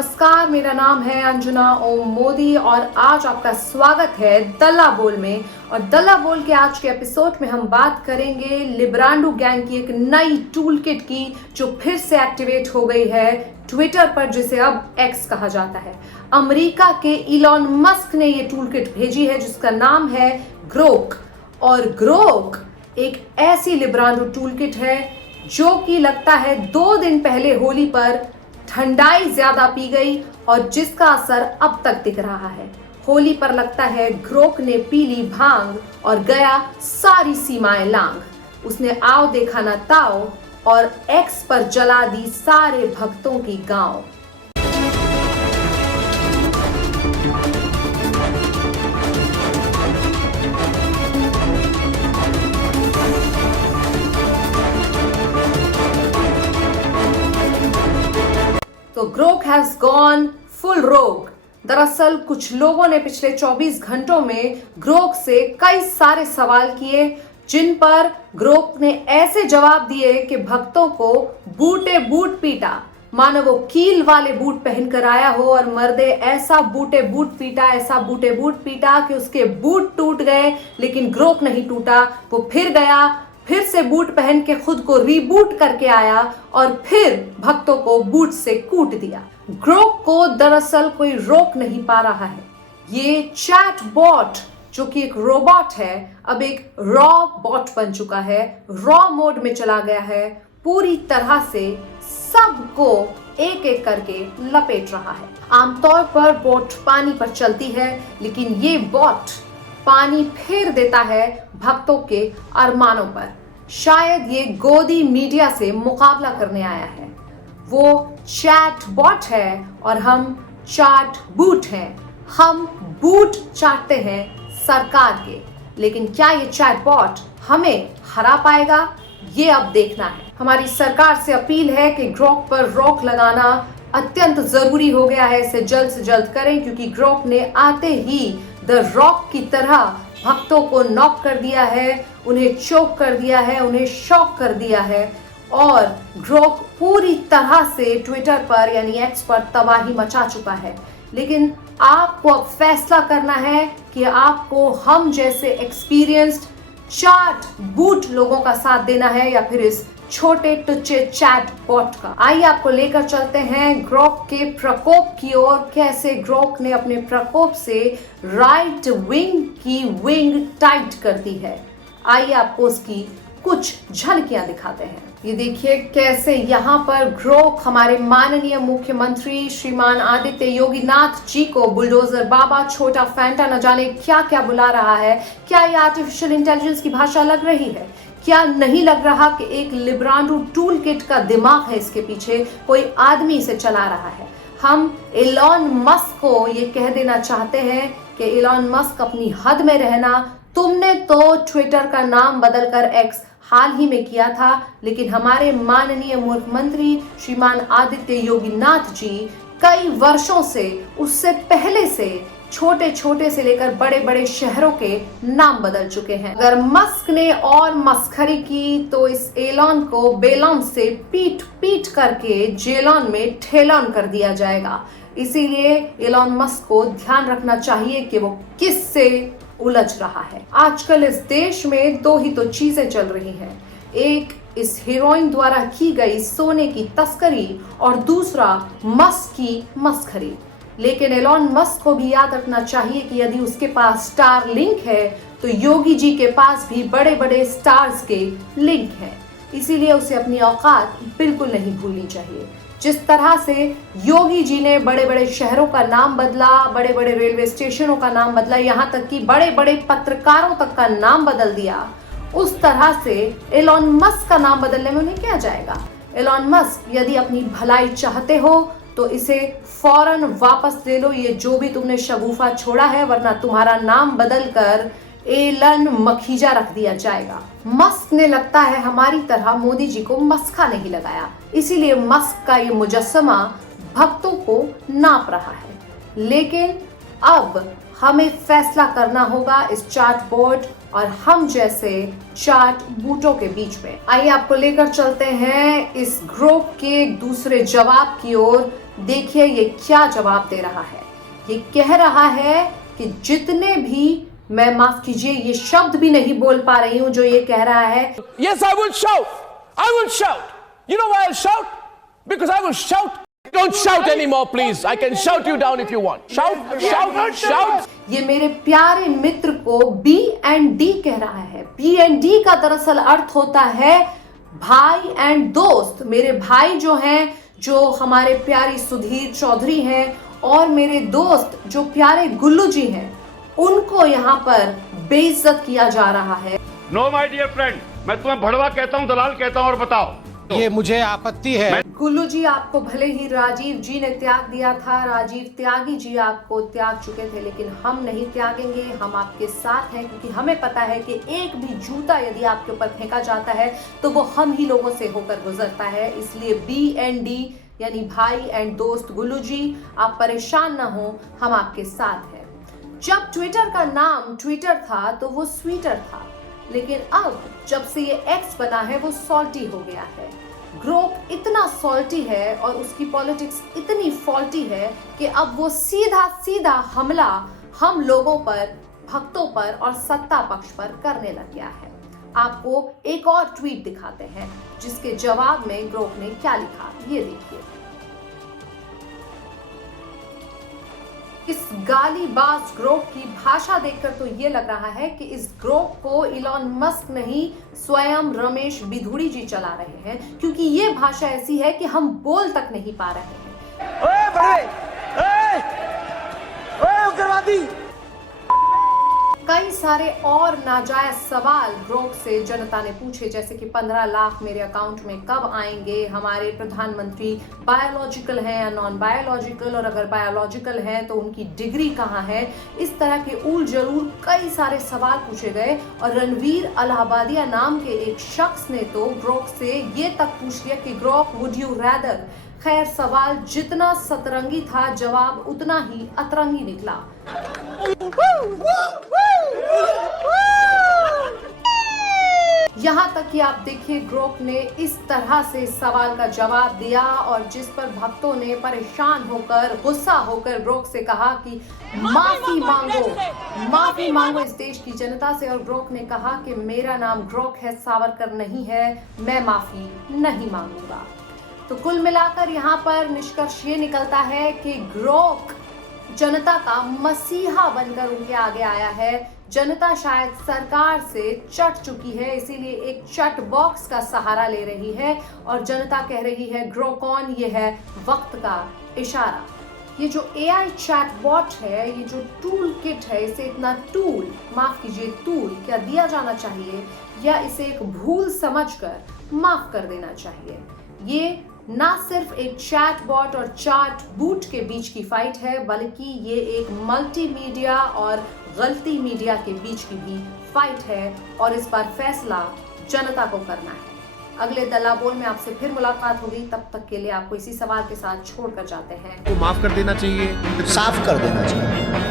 नमस्कार, मेरा नाम है अंजना ओम मोदी और आज आपका स्वागत है दल्ला बोल में। और दल्ला बोल के आज के एपिसोड में हम बात करेंगे लिब्रांडो गैंग की एक नई टूल किट की जो फिर से एक्टिवेट हो गई है ट्विटर पर, जिसे अब एक्स कहा जाता है। अमेरिका के इलॉन मस्क ने ये टूल किट भेजी है जिसका नाम है ग्रोक। और ग्रोक एक ऐसी लिब्रांडो टूल किट है जो कि लगता है 2 दिन पहले होली पर ठंडाई ज्यादा पी गई और जिसका असर अब तक दिख रहा है। होली पर लगता है ग्रोक ने पी ली भांग और गया सारी सीमाएं लांग। उसने आओ देखा ना ताओ और एक्स पर जला दी सारे भक्तों की गांव। तो ग्रोक हैज गॉन फुल रोग। दरअसल कुछ लोगों ने पिछले 24 घंटों में ग्रोक से कई सारे सवाल किए जिन पर ग्रोक ने ऐसे जवाब दिए कि भक्तों को बूटे बूट पीटा, मानो वो कील वाले बूट पहनकर आया हो और मर्दे ऐसा बूटे बूट पीटा, ऐसा बूटे बूट पीटा कि उसके बूट टूट गए, लेकिन ग्रोक नहीं टूटा। वो फिर गया, फिर से बूट पहन के खुद को रीबूट करके आया और फिर भक्तों को बूट से कूट दिया। ग्रोक को दरअसल कोई रोक नहीं पा रहा है। ये चैट बॉट जो कि एक रोबोट है, अब एक रॉ बॉट बन चुका है, रॉ मोड में चला गया है, पूरी तरह से सबको एक एक करके लपेट रहा है। आमतौर पर बॉट पानी पर चलती है, लेकिन ये बॉट पानी फेर देता है भक्तों के अरमानों पर। शायद ये गोदी मीडिया से मुकाबला करने आया है। वो चैट बॉट है और हम चाट बूट हैं। हम बूट चाटते हैं सरकार के, लेकिन क्या ये चैट बॉट हमें हरा पाएगा, ये अब देखना है। हमारी सरकार से अपील है कि ग्रोक पर रोक लगाना अत्यंत जरूरी हो गया है। इसे जल्द से जल्द करें क्योंकि ग्रोक ने आते ही द रॉक की तरह भक्तों को नॉक कर दिया है, उन्हें चोक कर दिया है, उन्हें शॉक कर दिया है और ग्रोक पूरी तरह से ट्विटर पर यानी एक्स पर तबाही मचा चुका है। लेकिन आपको अब फैसला करना है कि आपको हम जैसे एक्सपीरियंस्ड चाट बूट लोगों का साथ देना है या फिर इस छोटे टुच्चे चैट बॉट का। आइए आपको लेकर चलते हैं ग्रोक के प्रकोप की ओर। कैसे ग्रोक ने अपने प्रकोप से राइट विंग की विंग टाइट कर दी है। आइए आपको उसकी कुछ झलकियां दिखाते हैं। ये देखिए कैसे यहाँ पर ग्रोक हमारे माननीय मुख्यमंत्री श्रीमान आदित्य योगीनाथ जी को बुलडोजर बाबा, छोटा फैंटा, न जाने क्या क्या बुला रहा है। क्या ये आर्टिफिशियल इंटेलिजेंस की भाषा लग रही है? क्या नहीं लग रहा कि एक लिब्रांडो टूल किट का दिमाग है इसके पीछे, कोई आदमी इसे चला रहा है। हम इलॉन मस्क को ये कह देना चाहते हैं कि इलॉन मस्क अपनी हद में रहना। तुमने तो ट्विटर का नाम बदलकर एक्स हाल ही में किया था, लेकिन हमारे माननीय मुख्यमंत्री श्रीमान आदित्य योगीनाथ जी कई वर्षों से, उससे पहले से छोटे छोटे से लेकर बड़े बड़े शहरों के नाम बदल चुके हैं। अगर मस्क ने और मस्खरी की तो इस एलॉन को बेलॉन से पीट पीट करके जेलॉन में ठेलॉन कर दिया जाएगा। इसीलिए एलॉन मस्क को ध्यान रखना चाहिए कि वो किससे उलझ रहा है। आजकल इस देश में 2 ही तो चीजें चल रही हैं, एक इस हीरोइन द्वारा की गई सोने की तस्करी और दूसरा मस्क की मस्खरी। लेकिन एलॉन मस्क को भी याद रखना चाहिए कि यदि उसके पास स्टार लिंक है तो योगी जी के पास भी बड़े बड़े स्टार्स के लिंक हैं। इसीलिए उसे अपनी औकात बिल्कुल नहीं भूलनी चाहिए। जिस तरह से योगी जी ने बड़े बड़े शहरों का नाम बदला, बड़े बड़े रेलवे स्टेशनों का नाम बदला, यहाँ तक कि बड़े बड़े पत्रकारों तक का नाम बदल दिया, उस तरह से एलॉन मस्क का नाम बदलने में उन्हें क्या जाएगा। एलॉन मस्क यदि अपनी भलाई चाहते हो तो इसे फौरन वापस ले लो, ये जो भी तुमने शगुफा छोड़ा है, वरना तुम्हारा नाम बदलकर एलन मखीजा रख दिया जाएगा। मस्क ने लगता है हमारी तरह मोदी जी को मस्का नहीं लगाया, इसीलिए मस्क का ये मुजस्समा भक्तों को नाप रहा है। लेकिन अब हमें फैसला करना होगा इस चैट बोर्ड और हम जैसे चाट बूटों के बीच में। आइए आपको लेकर चलते हैं इस ग्रोक के दूसरे जवाब की ओर। देखिए ये क्या जवाब दे रहा है। ये कह रहा है कि जितने भी, मैं माफ कीजिए ये शब्द भी नहीं बोल पा रही हूं जो ये कह रहा है। Yes, I will shout. I will shout. You know why I'll shout? Because I will shout. Don't shout anymore, please. I can shout you down if you want. Shout, shout, shout. ये मेरे प्यारे मित्र को B&D कह रहा है। B&D का दरअसल अर्थ होता है भाई एंड दोस्त। मेरे भाई जो हैं, जो हमारे प्यारे सुधीर चौधरी हैं, और मेरे दोस्त जो प्यारे गुल्लू जी हैं, उनको यहाँ पर बेइज्जत किया जा रहा है। नो माय डियर फ्रेंड, मैं तुम्हें भड़वा कहता हूँ, दलाल कहता हूँ, और बताओ। ये मुझे आपत्ति है। गुल्लू जी, आपको भले ही राजीव जी ने त्याग दिया था, राजीव त्यागी जी आपको त्याग चुके थे, लेकिन हम नहीं त्यागेंगे। हम आपके साथ हैं, क्योंकि हमें पता है कि एक भी जूता यदि आपके ऊपर फेंका जाता है तो वो हम ही लोगों से होकर गुजरता है। इसलिए B&D यानी भाई एंड दोस्त गुल्लू जी, आप परेशान ना हो, हम आपके साथ हैं। जब ट्विटर का नाम ट्विटर था तो वो स्वीटर था, लेकिन अब जब से ये एक्स बना है वो सॉल्टी हो गया है। ग्रोक इतना सॉल्टी है और उसकी पॉलिटिक्स इतनी फॉल्टी है कि अब वो सीधा सीधा हमला हम लोगों पर, भक्तों पर और सत्ता पक्ष पर करने लग गया है। आपको एक और ट्वीट दिखाते हैं जिसके जवाब में ग्रोक ने क्या लिखा, ये देखिए। इस गालीबाज ग्रोक की भाषा देखकर तो ये लग रहा है कि इस ग्रोक को इलॉन मस्क नहीं, स्वयं रमेश बिधूड़ी जी चला रहे हैं, क्योंकि ये भाषा ऐसी है कि हम बोल तक नहीं पा रहे हैं। ओए उग्रवादी! कई सारे और नाजायज सवाल ग्रोक से जनता ने पूछे, जैसे कि 15 लाख मेरे अकाउंट में कब आएंगे, हमारे प्रधानमंत्री बायोलॉजिकल हैं या नॉन बायोलॉजिकल, और अगर बायोलॉजिकल हैं तो उनकी डिग्री कहाँ है। इस तरह के उल जरूर कई सारे सवाल पूछे गए, और रणवीर अलाहाबादिया नाम के एक शख्स ने तो ग्रोक से ये तक पूछ लिया कि ग्रोक वुड यू रैदर। खैर, सवाल जितना सतरंगी था, जवाब उतना ही अतरंगी निकला। यहाँ तक कि आप देखिए ग्रोक ने इस तरह से सवाल का जवाब दिया, और जिस पर भक्तों ने परेशान होकर, गुस्सा होकर ग्रोक से कहा कि माफी मांगो, माफी मांगो इस देश की जनता से। और ग्रोक ने कहा कि मेरा नाम ग्रोक है, सावरकर नहीं है, मैं माफी नहीं मांगूंगा। तो कुल मिलाकर यहाँ पर निष्कर्ष ये निकलता है कि ग्रोक जनता का मसीहा बनकर उनके आगे आया है। जनता शायद सरकार से चट चुकी है, इसीलिए एक चट बॉक्स का सहारा ले रही है, और जनता कह रही है ग्रोकॉन ये है वक्त का इशारा। ये जो AI चैटबॉट है, ये जो टूल किट है, इसे इतना टूल, माफ कीजिए टूल क्या दिया जाना चाहिए, या इसे एक भूल समझकर माफ कर देना चाहिए। ये ना सिर्फ एक चैटबॉट और चैट बूट के बीच की फाइट है, बल्कि ये एक मल्टीमीडिया और गलती मीडिया के बीच की भी फाइट है, और इस बार फैसला जनता को करना है। अगले दला बोल में आपसे फिर मुलाकात होगी, तब तक के लिए आपको इसी सवाल के साथ छोड़कर जाते हैं। को माफ कर देना चाहिए, साफ कर देना चाहिए।